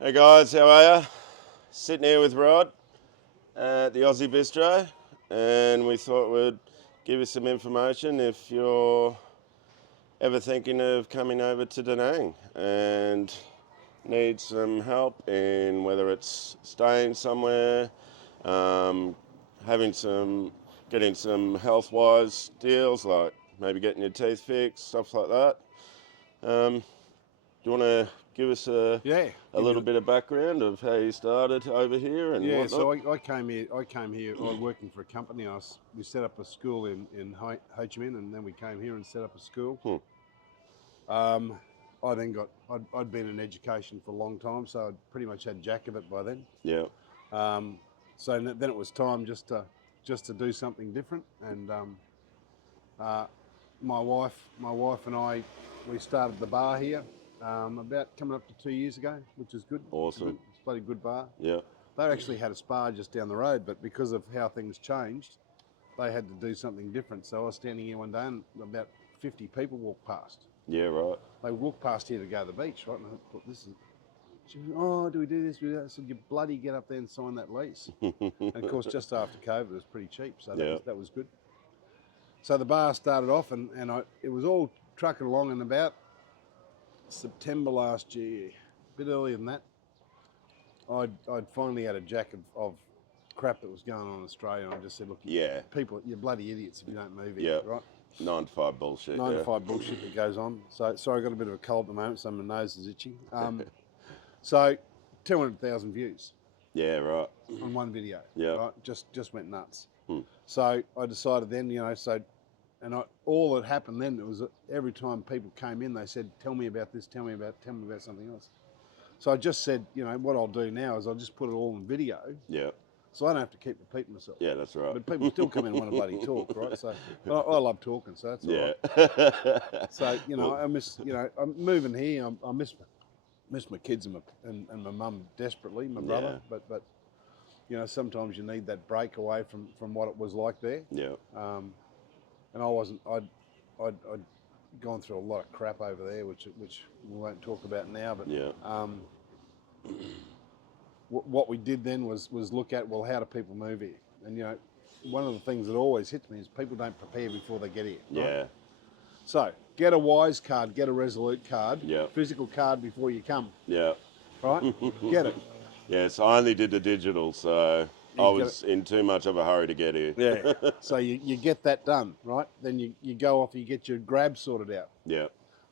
Hey guys, how are you? Sitting here with Rod at the Aussie Bistro, and we thought we'd give you some information if you're ever thinking of coming over to Da Nang and need some help in whether it's staying somewhere, um, getting some health-wise deals like maybe getting your teeth fixed, stuff like that. Do you want to give us Yeah, a little bit of background of how you started over here and yeah. whatnot? So I came here. I was working for a company. We set up a school in Ho Chi Minh, and then we came here and set up a school. Hmm. Um, I then I'd been in education for a long time, so I'd pretty much had jack of it by then. Yeah, Um, then it was time just to do something different. And uh, my wife and I, we started the bar here about coming up to 2 years ago, which is good. awesome. It's a bloody good bar. Yeah, They actually had a spa just down the road, but because of how things changed, they had to do something different. So I was standing here one day and about 50 people walked past. yeah, right. They walked past here to go to the beach, right? And I thought, she went, oh, do we do this? Do we do that? I said, you bloody get up there and sign that lease. And of course, just after COVID, it was pretty cheap. So Yeah. that was good. So the bar started off and it was all trucking along, and about September last year, a bit earlier than that, I'd finally had a jack of crap that was going on in Australia, and I just said, look, Yeah. people, you're bloody idiots if you don't move Yeah. here, right? 9 to 5 bullshit. 9 yeah. to 5 bullshit that goes on. So sorry, I got a bit of a cold at the moment, so my nose is itchy. So 200,000 views Yeah, right. on one video. Yeah. Right? Just went nuts. So I decided then, all that happened then, it was every time people came in, they said, tell me about this, tell me about something else. So I just said, what I'll do now is I'll just put it all in video, Yeah. so I don't have to keep repeating myself. Yeah, that's right. But people still come in and want to bloody talk, right? So I love talking, so that's all Yeah. right. So I miss, I'm moving here. I miss my kids and my mum desperately, my brother. Yeah. But sometimes you need that break away from what it was like there. Yeah. And I wasn't. I'd gone through a lot of crap over there, which we won't talk about now. But Yeah. what we did then was look at, well, how do people move here? And one of the things that always hits me is people don't prepare before they get here. Right? Yeah. So get a Wise card, get a Resolute card, Yeah. physical card before you come. Yeah. Right? Get it. Yes, I only did the digital, so I was in too much of a hurry to get here. Yeah. So you get that done, right? Then you go off, you get your grab sorted out. Yeah.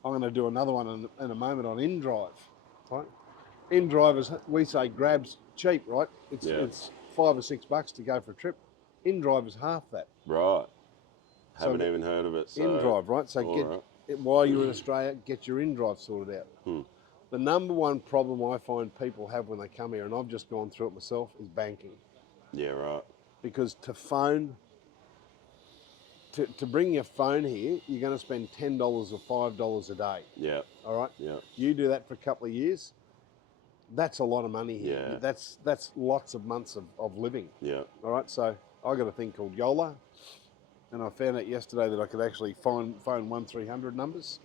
I'm going to do another one in a moment on InDrive, right? InDrive is, we say grab's cheap, right? It's $5 or $6 to go for a trip. InDrive is half that. Right. Haven't even heard of it. So. InDrive, right? So while you're in Australia, get your InDrive sorted out. The number one problem I find people have when they come here, and I've just gone through it myself, is banking. Yeah, right. Because to bring your phone here, you're going to spend $10 or $5 a day. Yeah. All right? Yeah. You do that for a couple of years, that's a lot of money here. Yeah. That's lots of months of living. Yeah. All right? So I got a thing called Yola, and I found out yesterday that I could actually phone 1-300 numbers.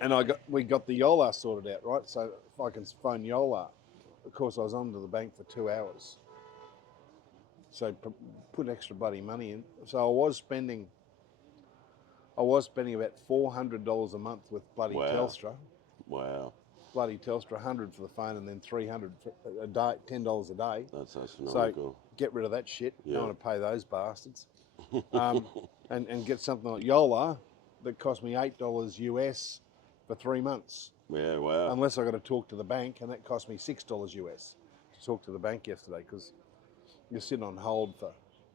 And we got the Yola sorted out, right? So if I can phone Yola, of course I was on to the bank for 2 hours. So put extra bloody money in. So I was spending about $400 a month with bloody Telstra. Wow. Bloody Telstra, 100 for the phone, and then 300 a day, $10 a day. That's astronomical. So get rid of that shit. Yeah. Don't want to pay those bastards. And get something like Yola that cost me $8 US for 3 months. Yeah, wow. Unless I got to talk to the bank, and that cost me $6 US to talk to the bank yesterday, because you're sitting on hold for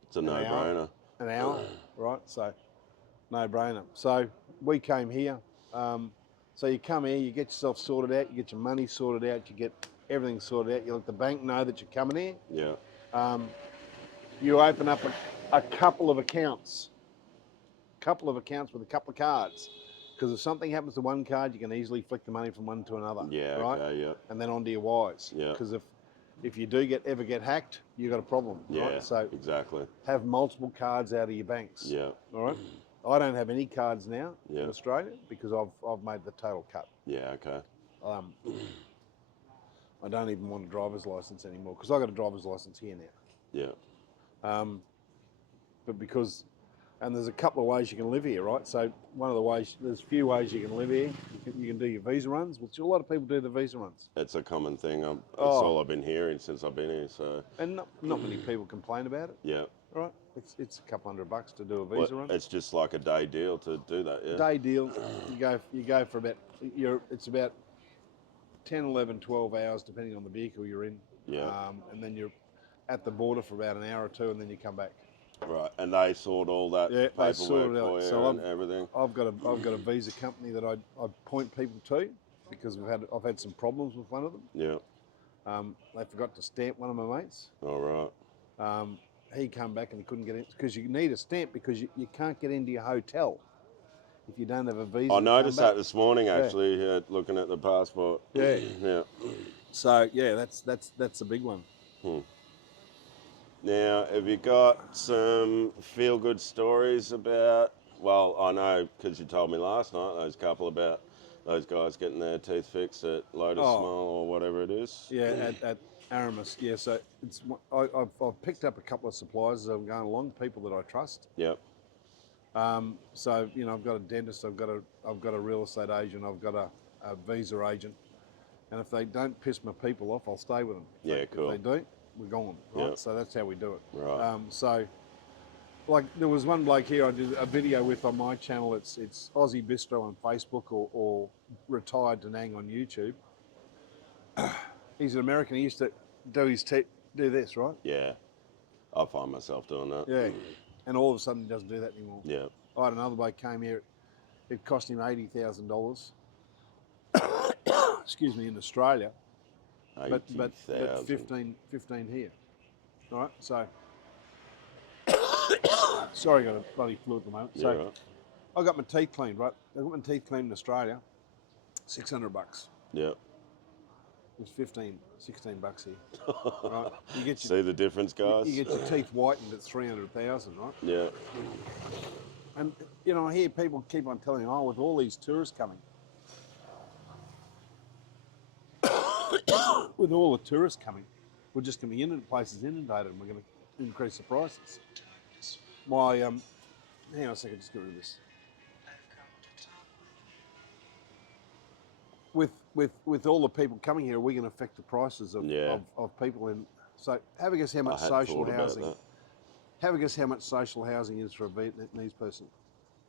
It's a no-brainer. An hour, right? So no-brainer. So we came here. So you come here, you get yourself sorted out, you get your money sorted out, you get everything sorted out. You let the bank know that you're coming here. Yeah. You open up a couple of accounts with a couple of cards. Because if something happens to one card, you can easily flick the money from one to another. Yeah, right? okay, yeah. And then onto your Wise. Yeah. Because if you do ever get hacked, you've got a problem. Yeah, right? So exactly. have multiple cards out of your banks. Yeah. All right? I don't have any cards now Yeah. in Australia because I've made the total cut. Yeah, okay. I don't even want a driver's license anymore because I got a driver's license here now. Yeah. But because, and there's a couple of ways you can live here, right? So one of the ways, there's a few ways you can live here. You can do your visa runs, which a lot of people do the visa runs. It's a common thing. That's Oh. all I've been hearing since I've been here. So And not many people complain about it, yeah. right? It's a couple $100 to do a visa run. It's just like a day deal to do that. Yeah. Day deal, you go for about, it's about 10, 11, 12 hours depending on the vehicle you're in. Yeah. And then you're at the border for about an hour or two and then you come back. Right, and they sort all that Yeah, they sort paperwork it out. for you So and everything. I've got a visa company that I point people to because I've had some problems with one of them. Yeah. They forgot to stamp one of my mates. All right. He came back and he couldn't get in because you need a stamp because you can't get into your hotel if you don't have a visa. I noticed that this morning actually, looking at the passport. Yeah. Yeah. So yeah, that's a big one. Now, have you got some feel-good stories about? Well, I know because you told me last night those couple about those guys getting their teeth fixed at Lotus Smile or whatever it is. Yeah, at Aramis. Yeah, so I've picked up a couple of suppliers as I'm going along, people that I trust. Yep. So I've got a dentist, I've got a real estate agent, I've got a visa agent, and if they don't piss my people off, I'll stay with them. Yeah, cool. If they do, we're gone. Right. Yep. So that's how we do it. Right. So, like there was one bloke here I did a video with on my channel. It's Aussie Bistro on Facebook or Retired Danang on YouTube. He's an American. He used to do do this, right? Yeah. I find myself doing that. Yeah. And all of a sudden he doesn't do that anymore. Yeah. I had another bloke came here. It cost him $80,000. Excuse me, in Australia. But 15 here. All right, so sorry, I got a bloody flu at the moment. So right. I got my teeth cleaned, right? I got my teeth cleaned in Australia, $600. Yeah. It was $16 here. Right? You get See the difference, guys? You get your teeth whitened at 300,000, right? Yeah. And I hear people keep on telling, with all these tourists coming, with all the tourists coming, we're just going to be into the places inundated, and we're going to increase the prices. Hang on a second, just get rid of this. With all the people coming here, are we going to affect the prices of people in? So have a guess how much social housing. Have a guess how much social housing is for a Vietnamese person.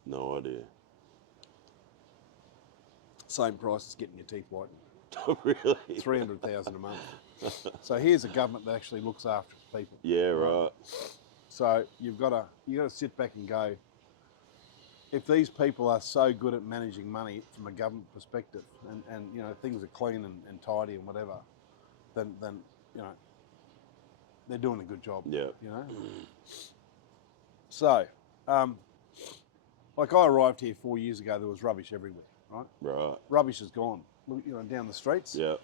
No idea. Same price as getting your teeth whitened. Really? $300,000 a month. So here's a government that actually looks after people. Yeah, right. So you've got to sit back and go, if these people are so good at managing money from a government perspective and things are clean and tidy and whatever, then they're doing a good job. Yeah. So, like I arrived here 4 years ago, there was rubbish everywhere, right? Right. Rubbish is gone. Down the streets. Yeah.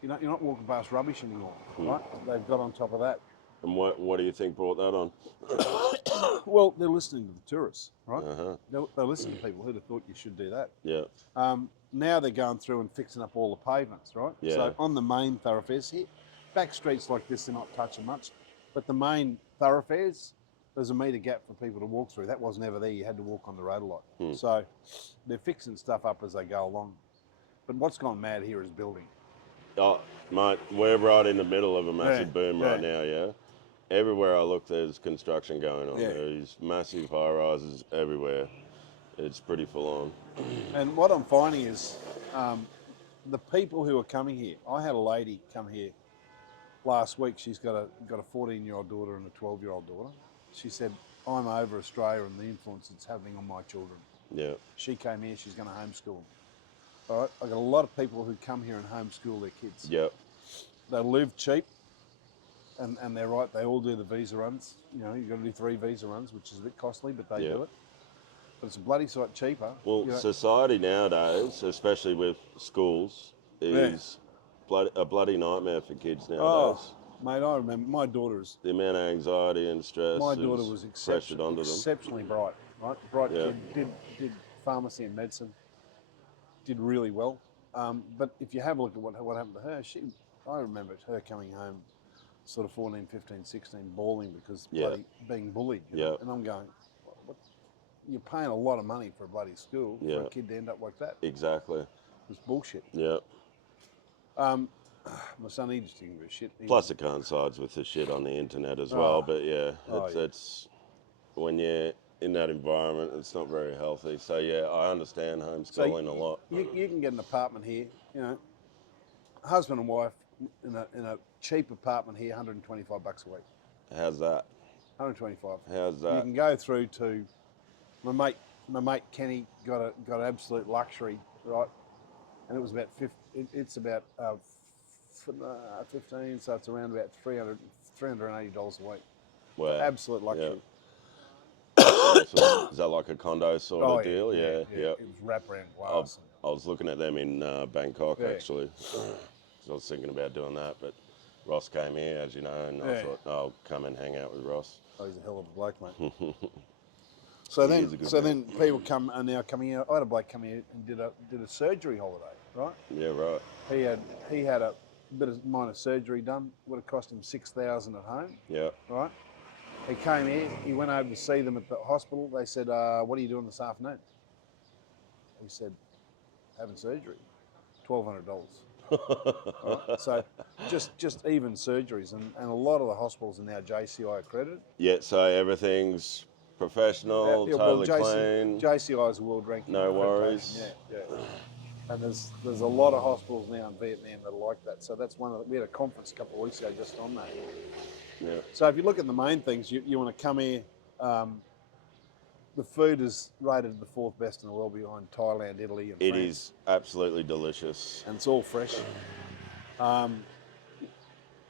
You're not walking past rubbish anymore, right? They've got on top of that. And what do you think brought that on? Well, they're listening to the tourists, right? Uh-huh. They're listening to people who'd have thought you should do that. Yeah. Now they're going through and fixing up all the pavements, right? Yeah. So on the main thoroughfares here, back streets like this, they're not touching much, but the main thoroughfares, there's a metre gap for people to walk through. That wasn't ever there. You had to walk on the road a lot. So they're fixing stuff up as they go along. But what's gone mad here is building. Oh, mate, we're right in the middle of a massive boom right now, yeah? Everywhere I look, there's construction going on. Yeah. There's massive high-rises everywhere. It's pretty full on. And what I'm finding is the people who are coming here, I had a lady come here last week. She's got a 14-year-old daughter and a 12-year-old daughter. She said, I'm over Australia and the influence it's having on my children. Yeah. She came here, she's going to homeschool them. All right, I've got a lot of people who come here and homeschool their kids. Yep. They live cheap, and they're right, they all do the visa runs. You've got to do 3 visa runs, which is a bit costly, but they do it. But it's a bloody sight cheaper. Well, society nowadays, especially with schools, is a bloody nightmare for kids nowadays. Mate, I remember my daughter's. The amount of anxiety and stress. My daughter was pressured onto them. exceptionally bright, right? Bright kid, did pharmacy and medicine, did really well. But if you have a look at what happened to her, I remember her coming home sort of 14, 15, 16, bawling because Yeah. bloody being bullied. You know? Yeah. And I'm going, what? You're paying a lot of money for a bloody school for Yeah. a kid to end up like that. Exactly. It's bullshit. Yeah. My son, he just didn't give a shit. Plus, it coincides with the shit on the internet as Oh. well. But yeah, Oh, yeah. it's when you're in that environment, it's not very healthy. So yeah, I understand homeschooling a lot. You can get an apartment here, you know, husband and wife in a cheap apartment here, $125 a week. How's that? 125. How's You that? can go through to my mate Kenny got absolute luxury, right? And it was about 15, it's about 15, so it's around about $380 a week. Well, Absolute luxury. awesome. Is that like a condo sort of deal? Yeah. It was wraparound glass. I was looking at them in Bangkok Yeah. actually. So I was thinking about doing that, but Ross came here, as you know, and I Yeah. thought I'll come and hang out with Ross. Oh, he's a hell of a bloke, mate. So He is a good then people are now coming out. I had a bloke come here and did a surgery holiday, right? Yeah, right. He had a bit of minor surgery done. Would have cost him $6,000 at home, Yeah. right? He came here. He went over to see them at the hospital. They said, "What are you doing this afternoon?" He said, "Having surgery, $1,200." Right? So just even surgeries, and a lot of the hospitals are now JCI accredited. Yeah, so everything's professional, Yeah, well, totally clean. JCI is a world ranking. No accreditation. worries. Yeah. And there's a lot of hospitals now in Vietnam that are like that. So that's we had a conference a couple of weeks ago just on that. Yeah. So if you look at the main things, you want to come here. The food is rated the 4th best in the world behind Thailand, Italy, and It France. is absolutely delicious. And it's all fresh.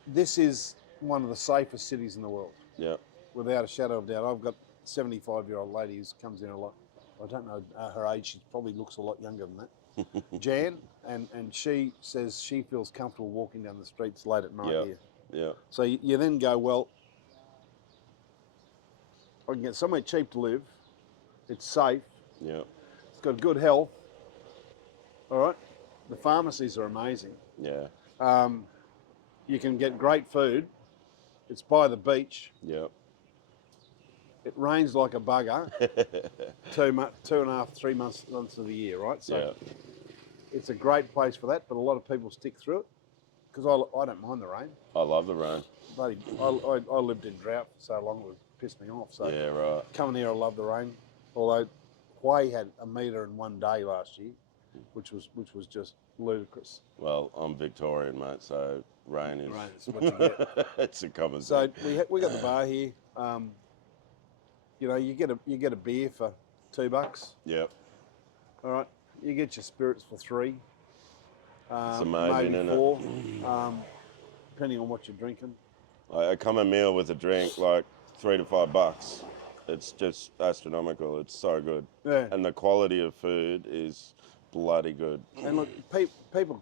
This is one of the safest cities in the world, Yeah. without a shadow of doubt. I've got a 75-year-old lady who comes in a lot. I don't know her age. She probably looks a lot younger than that. Jan, and she says she feels comfortable walking down the streets late at night Yeah. here. Yeah. So you then go, well, I can get somewhere cheap to live. It's safe. Yeah. It's got good health. All right. The pharmacies are amazing. Yeah. You can get great food. It's by the beach. Yeah. It rains like a bugger. 2.5, 3 months of the year, right? So Yeah. it's a great place for that, but a lot of people stick through it because I don't mind the rain. I love the rain. Bloody, I lived in drought for so long it would piss me off. So Yeah, right. coming here, I love the rain. Although Hue had a metre in one day last year, which was just ludicrous. Well, I'm Victorian, mate, so rain is Rain is what you get. it's a common So thing. we got the bar here. You know, you get a beer for $2. Yeah. All right, you get your spirits for $3. It's amazing, maybe isn't it? $4, depending on what you're drinking. Like a common meal with a drink, like $3 to $5. It's just astronomical. It's so good. Yeah. And the quality of food is bloody good. And look, people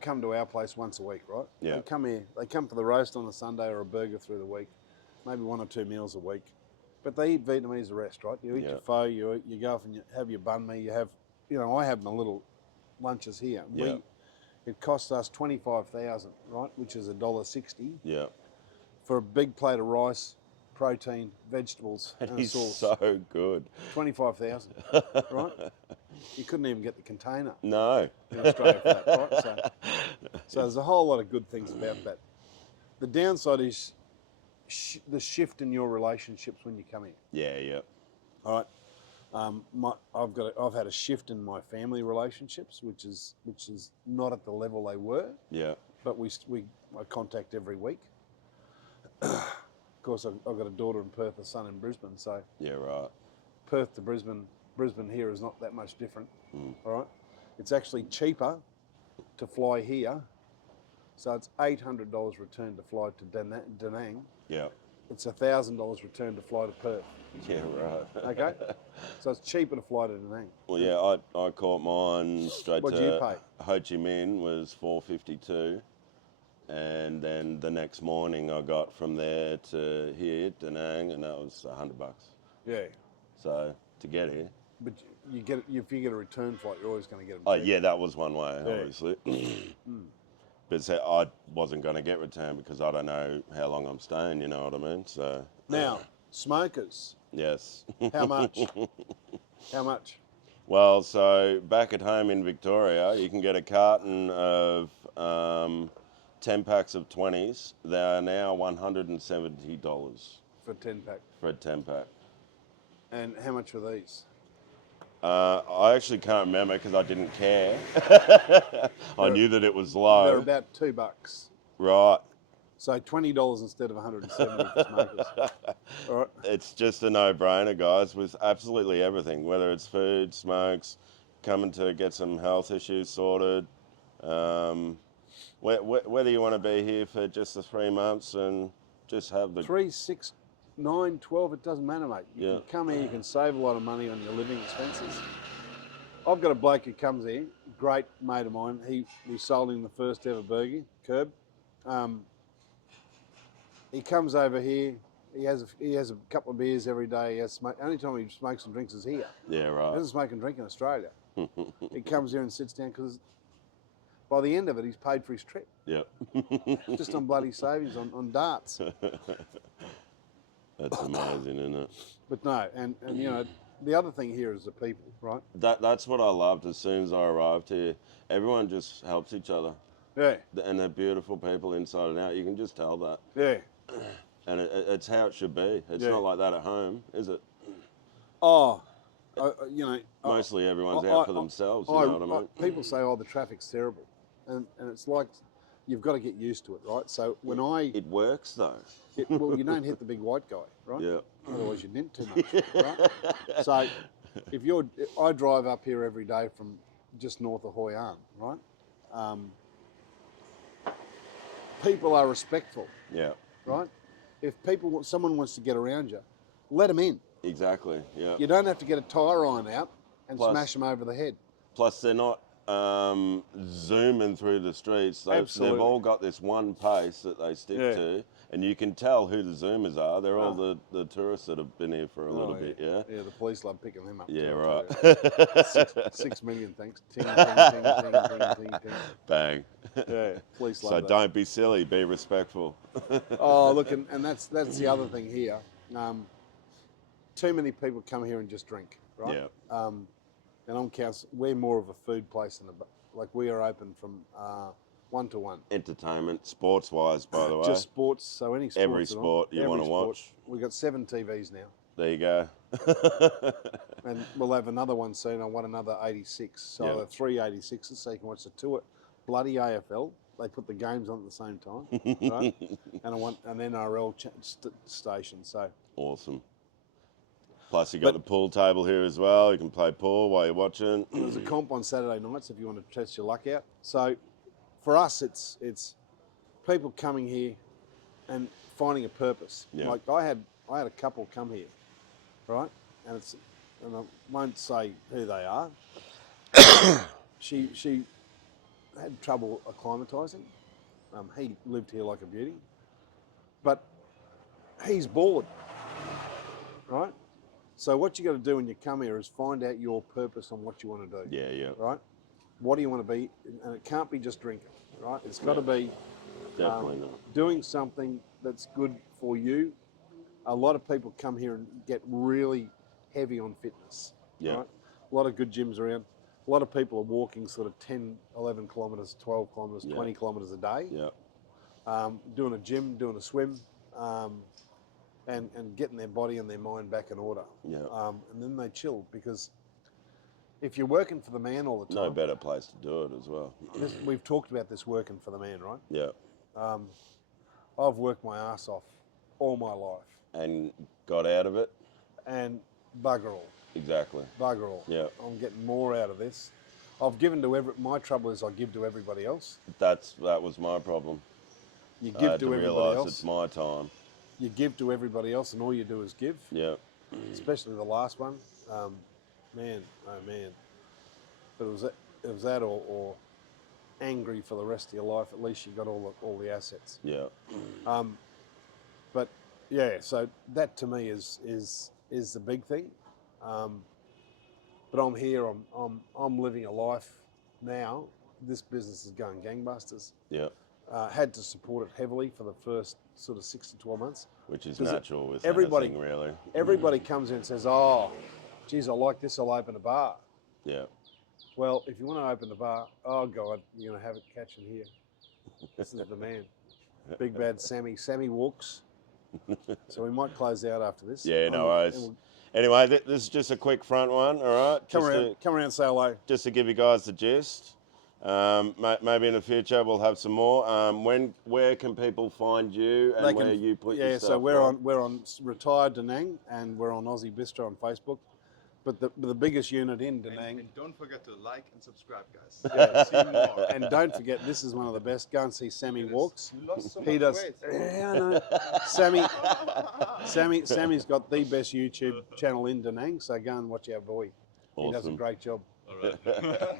come to our place once a week, right? Yeah. They come here. They come for the roast on a Sunday or a burger through the week, maybe 1 or 2 meals a week. But they eat Vietnamese the rest, right? You eat Yeah. your pho, you go off and you have your banh mi. I have my little lunches here. Yeah. It costs us $25,000, right, which is $1.60 Yeah. for a big plate of rice, protein, vegetables, And and a he's sauce. so good. 25,000, right? You couldn't even get the container No. in Australia for that, right? So there's a whole lot of good things about that. The downside is the shift in your relationships when you come in. Yeah, yeah. All right. I've had a shift in my family relationships, which is not at the level they were, Yeah. but I contact every week. Of course, I've got a daughter in Perth, a son in Brisbane, so Yeah, right. Perth to Brisbane here is not that much different. All right. It's actually cheaper to fly here, so it's $800 return to fly to Da Nang. Yeah. It's $1,000 return to fly to Perth. Yeah, right. Okay, so it's cheaper to fly to Da Nang. Well, yeah, I caught mine straight What'd to you pay? Ho Chi Minh was $4.52, and then the next morning I got from there to here, Da Nang, and that was $100. Yeah, So to get here, but if you get a return flight, you're always going to get them. Oh, yeah, that was one way, Yeah. obviously. But so I wasn't going to get returned because I don't know how long I'm staying, you know what I mean? So, Now, smokers, yes. how much? How much? Well, so back at home in Victoria, you can get a carton of 10 packs of 20s. They are now $170 For a 10 pack. for a 10 pack. And how much were these? I actually can't remember because I didn't care. I knew that it was They're low. about $2. Right. So $20 instead of 170 for smokers. All right. It's just a no-brainer, guys, with absolutely everything, whether it's food, smokes, coming to get some health issues sorted. Whether you want to be here for just the 3 months and just have the 3, 6, 9, 12, it doesn't matter, mate. You Yeah. can come here, you can save a lot of money on your living expenses. I've got a bloke who comes here, great mate of mine. We sold him the first ever burger, Curb. He comes over here. He has a couple of beers every day. He has only time he smokes and drinks is here. yeah, He right. doesn't smoke and drink in Australia. He comes here and sits down because by the end of it, he's paid for his trip Yep. just on bloody savings on darts. That's amazing, isn't it? But no, and you know, the other thing here is the people, right? That's what I loved as soon as I arrived here. Everyone just helps each other. Yeah, And they're beautiful people inside and out. You can just tell that. yeah. And it's how it should be. It's Yeah. not like that at home, is it? Oh, you know, Mostly everyone's out for themselves, you know what I mean? people say, oh, the traffic's terrible. And it's like, you've got to get used to it, right? So when It works though. well, you don't hit the big white guy, right? Yeah. Otherwise you nint too much, right? So I drive up here every day from just north of Hoi An, right? People are respectful, Yeah. right? If someone wants to get around you, let them in. Exactly. Yeah. You don't have to get a tyre iron out and Plus- smash them over the head. Plus, they're not zooming through the streets. Absolutely. They've all got this one pace that they stick Yeah. to, and you can tell who the Zoomers are. They're all the tourists that have been here for a little bit. Yeah. Yeah, the police love picking them up. Yeah. too, Right. I tell you. 6 million, thanks. Ting, ting, ting, ting, ting, ting, ting. Bang. Yeah, police love So that. don't be silly. Be respectful. Oh, look, and that's the other thing here. Too many people come here and just drink, right? Yeah. And on council, we're more of a food place than like we are open from 1 to 1. Entertainment, sports-wise, by the way. Just sports, so any sports. Every at all, sport you every wanna sport. watch. We've got 7 TVs now, There you go. and we'll have another one soon. I want another 86, so Yeah. I'll have 3 86s, so you can watch the two at bloody AFL. They put the games on at the same time, right? And I want an NRL station, so. Awesome. Plus, you got the pool table here as well. You can play pool while you're watching. There's a comp on Saturday nights if you want to test your luck out. So for us, it's people coming here and finding a purpose. Yeah. Like I had a couple come here, right? And I won't say who they are. She had trouble acclimatising. He lived here like a beauty, but he's bored, right? So what you got to do when you come here is find out your purpose on what you want to do. Yeah, yeah. Right? What do you want to be? And it can't be just drinking, right? It's got to be Definitely not. doing something that's good for you. A lot of people come here and get really heavy on fitness. Yeah. Right? A lot of good gyms around. A lot of people are walking sort of 10, 11 kilometres, 12 kilometres, Yeah. 20 kilometres a day. Yeah. Doing a gym, doing a swim, and getting their body and their mind back in order. Yeah. And then they chill, because if you're working for the man all the No time, better place to do it as well. we've talked about this working for the man, right? Yeah. I've worked my ass off all my life, And got out of it. and bugger all, Exactly. bugger all. Yeah. I'm getting more out of this. I've given to my trouble is I give to everybody else. That was my problem. You I give had to to everybody realise else. it's my time. You give to everybody else, and all you do is give. Yeah. Especially the last one, man, oh man. But it was that or angry for the rest of your life. At least you got all the assets. Yeah. But yeah, so that to me is the big thing. But I'm here. I'm living a life now. This business is going gangbusters. Yeah. Had to support it heavily for the first sort of 6 to 12 months. Which is 'Cause natural with everybody- anything, really. Everybody comes in and says, "Oh, geez, I like this. I'll open a bar." Yeah. Well, if you want to open the bar, oh God, you're going to have it catching here. This is the man. Big bad Sammy. Sammy walks. So we might close out after this. Yeah, no And worries. we'll Anyway, this is just a quick front one, all right? come around and say hello. Just to give you guys the gist. Maybe in the future we'll have some more. Where can people find you and where you put your stuff? So we're on Retired Da Nang, and we're on Aussie Bistro on Facebook. But the biggest unit in Da Nang. And don't forget to like and subscribe, guys. Yeah. See more. And don't forget, this is one of the best. Go and see Sammy walks. You lost so He much does. weight. Yeah, I know. Sammy's got the best YouTube channel in Da Nang, so go and watch our boy. He does a Awesome. great job. All right.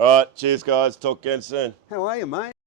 All right, cheers guys. Talk again soon. How are you, mate?